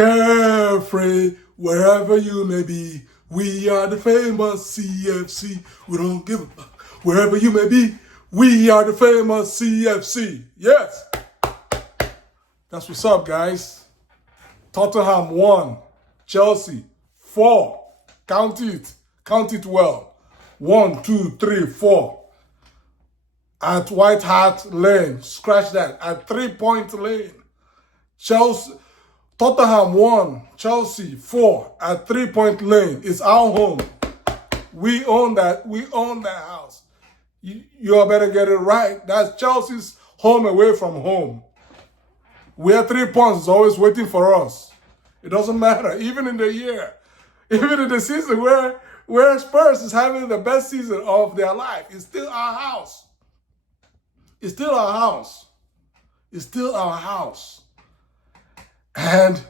Carefree, wherever you may be, we are the famous CFC. We don't give a fuck. Wherever you may be, we are the famous CFC. Yes. That's what's up, guys. Tottenham 1, Chelsea 4. Count it. Count it well. 1, 2, 3, 4. At White Hart Lane. Scratch that. At 3 Point Lane. Tottenham 1, Chelsea 4 at 3 Point Lane. It's our home. We own that. We own that house. You better get it right. That's Chelsea's home away from home. Where 3 points is always waiting for us. It doesn't matter. Even in the year, even in the season where Spurs is having the best season of their life, it's still our house. It's still our house. It's still our house. And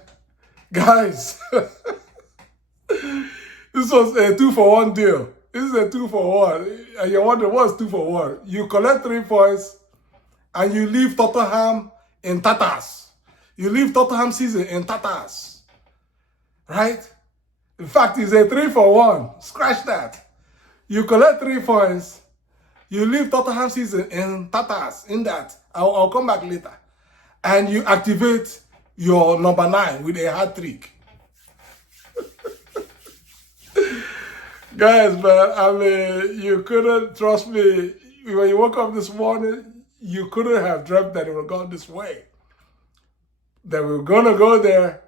guys, this was a 2-for-1 deal. This is a 2-for-1. And you wonder what's 2-for-1? You collect 3 points and you leave Tottenham in tatters. You leave Tottenham season in tatters. Right? In fact, it's a 3-for-1. Scratch that. You collect 3 points. You leave Tottenham season in tatters. In that. I'll come back later. And you activate your number 9 with a hat trick. Guys, man, I mean, you couldn't, trust me, when you woke up this morning, you couldn't have dreamt that it would go this way. That we were going to go there,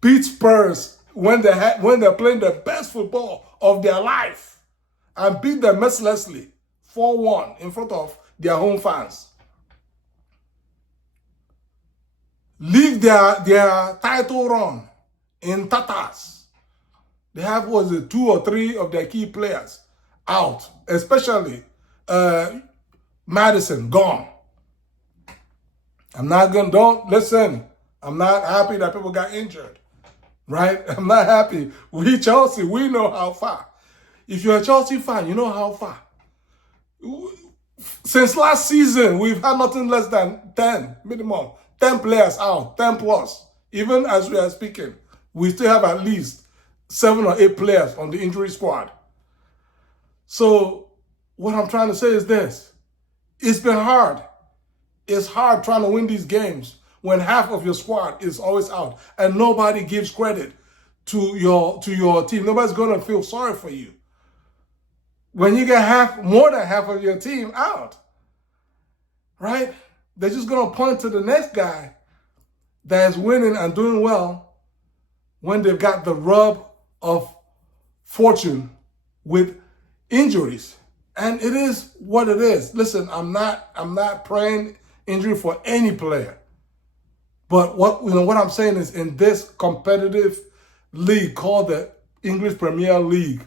beat Spurs when they're playing the best football of their life, and beat them mercilessly 4-1 in front of their home fans. Leave their title run in tatters. They have, 2 or 3 of their key players out, especially Madison, gone. I'm not happy that people got injured, right? I'm not happy. We Chelsea, we know how far. If you're a Chelsea fan, you know how far. Since last season, we've had nothing less than 10, minimum. 10 players out, 10 plus. Even as we are speaking, we still have at least 7 or 8 players on the injury squad. So what I'm trying to say is this. It's been hard. It's hard trying to win these games when half of your squad is always out and nobody gives credit to your team. Nobody's going to feel sorry for you when you get more than half of your team out, right? They're just going to point to the next guy that is winning and doing well when they've got the rub of fortune with injuries. And it is what it is. Listen, I'm not praying injury for any player. But what I'm saying is, in this competitive league called the English Premier League,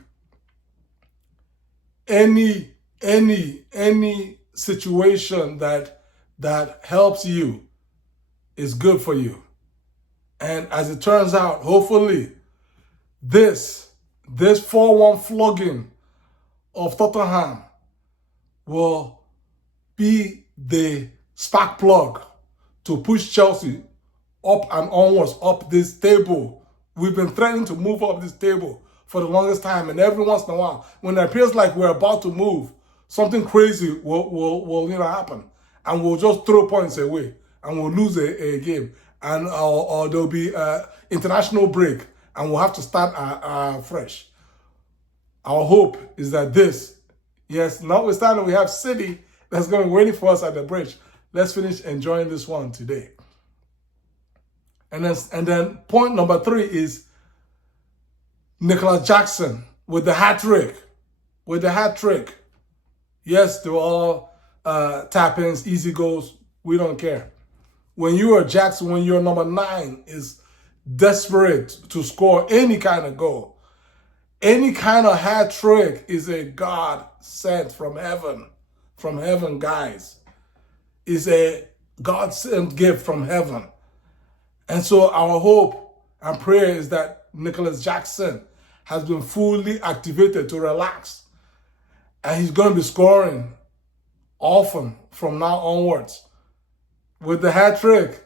any situation that helps you is good for you. And as it turns out, hopefully, this 4-1 flogging of Tottenham will be the spark plug to push Chelsea up and onwards, up this table. We've been threatening to move up this table for the longest time, and every once in a while, when it appears like we're about to move, something crazy will happen, and we'll just throw points away, and we'll lose a game, and or there'll be an international break, and we'll have to start fresh. Our hope is that notwithstanding we have City that's going to be waiting for us at the bridge, let's finish enjoying this one today. And then point number 3 is Nicolas Jackson with the hat trick. Yes, they're all tap-ins, easy goals. We don't care. When you are Jackson, when your number 9 is desperate to score any kind of goal, any kind of hat trick is a God sent from heaven. From heaven, guys. Is a God sent gift from heaven. And so our hope and prayer is that Nicolas Jackson has been fully activated to relax. And he's going to be scoring often from now onwards. With the hat trick,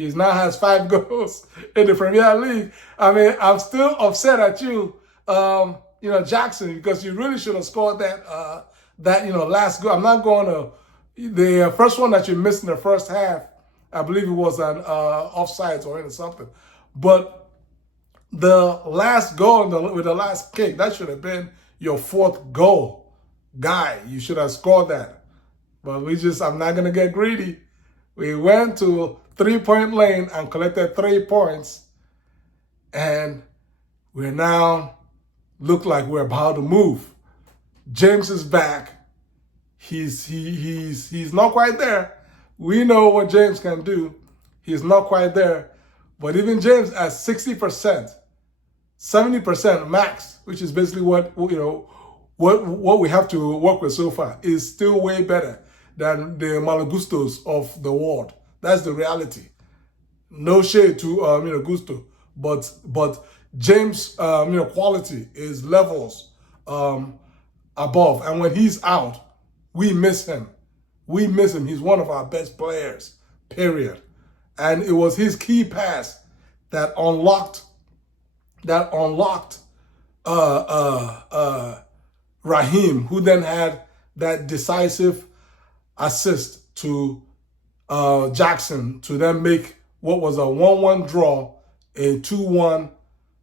He now has 5 goals in the Premier League. I mean, I'm still upset at you, Jackson, because you really should have scored that last goal. I'm not going to the first one that you missed in the first half. I believe it was an offsides or something, but the last goal with the last kick, that should have been your 4th goal, guy. You should have scored that. But I'm not going to get greedy. We went to 3-point lane and collected 3 points. And we now look like we're about to move. James is back. He's not quite there. We know what James can do. He's not quite there. But even James at 60%, 70% max, which is basically what we have to work with so far, is still way better than the Malagustos of the world. That's the reality. No shade to Gusto, but James quality is levels above, and when he's out, we miss him. We miss him. He's one of our best players. Period. And it was his key pass that unlocked Raheem, who then had that decisive assist to Jackson to then make what was a 1-1 draw a 2-1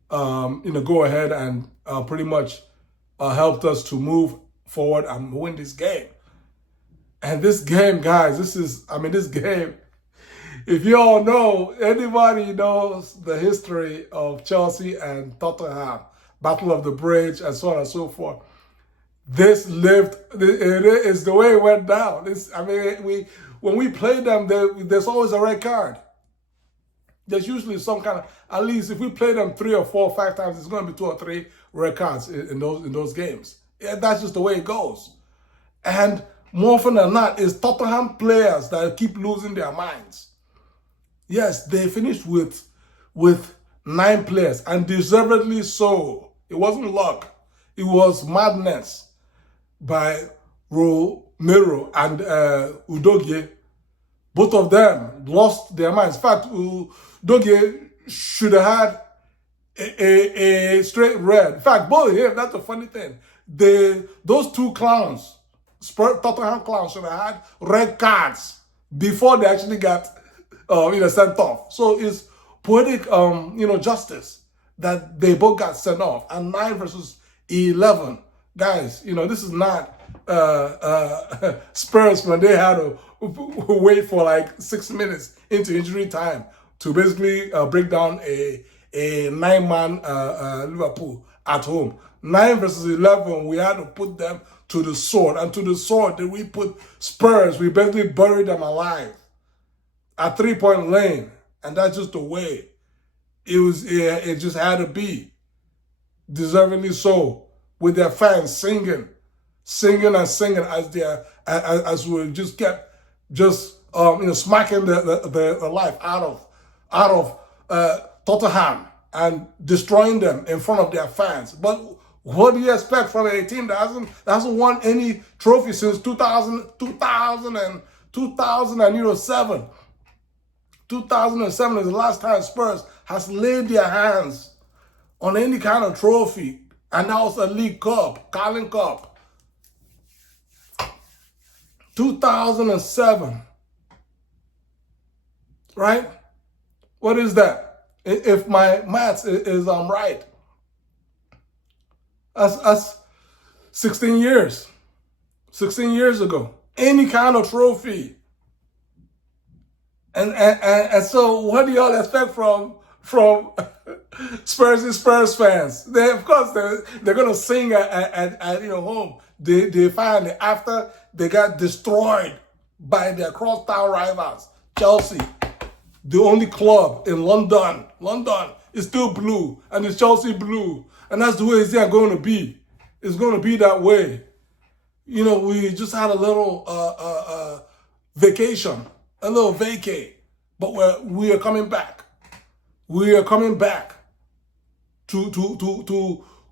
go ahead, and pretty much helped us to move forward and win this game. And this game, guys, this game, if you all know, anybody knows the history of Chelsea and Tottenham, Battle of the Bridge, and so on and so forth. It is the way it went down. When we play them, there's always a red card. There's usually some kind of, at least if we play them 3 or 4 or 5 times, it's going to be 2 or 3 red cards in those games. Yeah, that's just the way it goes. And more often than not, it's Tottenham players that keep losing their minds. Yes, they finished with 9 players, and deservedly so. It wasn't luck. It was madness by Romero and Udogie. Both of them lost their minds. In fact, Udogie should have had a straight red. In fact, both of them, that's the funny thing. Those 2 clowns, Tottenham clowns, should have had red cards before they actually got sent off. So it's poetic justice that they both got sent off. And 9 versus 11. Guys, this is not Spurs when they had to wait for like 6 minutes into injury time to basically break down a 9-man Liverpool at home. 9 versus 11, we had to put them to the sword. And to the sword, did we put Spurs? We basically buried them alive at 3-point lane. And that's just the way it just had to be. Deservingly so. With their fans singing as we just kept smacking the life out of Tottenham and destroying them in front of their fans. But what do you expect from a team that hasn't won any trophy since 2007? 2007 is the last time Spurs has laid their hands on any kind of trophy. And that was a League Cup, Carling Cup. 2007. Right? What is that? If my maths is right. That's 16 years. 16 years ago. Any kind of trophy. And so what do y'all expect from Spurs fans? Of course they're gonna sing at home. They find after they got destroyed by their crosstown rivals, Chelsea, the only club in London. London is still blue, and it's Chelsea blue, and that's the way it's going to be. It's going to be that way. We just had a little vacation, a little vacay, but we are coming back. We are coming back to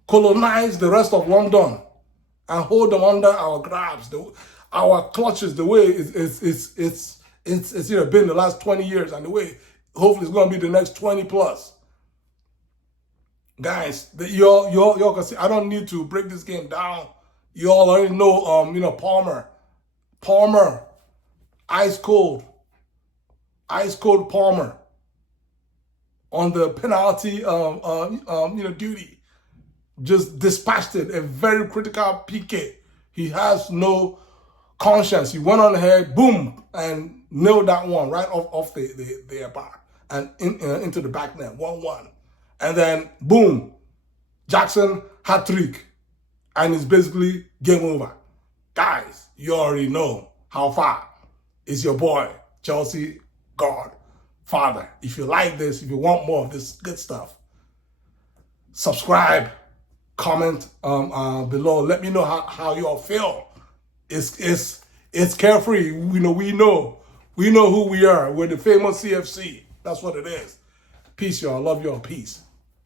colonize the rest of London and hold them under our grabs, our clutches, the way it's been the last 20 years, and the way Hopefully, it's going to be the next 20 plus. Guys, y'all can see. I don't need to break this game down. You all already know. Palmer, ice cold Palmer on the penalty duty, just dispatched it. A very critical PK. He has no conscience. He went on ahead, boom, and nailed that one right off the bar and into the back net, 1-1. And then, boom, Jackson hat-trick. And it's basically game over. Guys, you already know how far is your boy, Chelsea Godfather. If you like this, if you want more of this good stuff, subscribe, comment below. Let me know how you all feel. It's carefree. We know who we are. We're the famous CFC. That's what it is. Peace, y'all. Love y'all. Peace.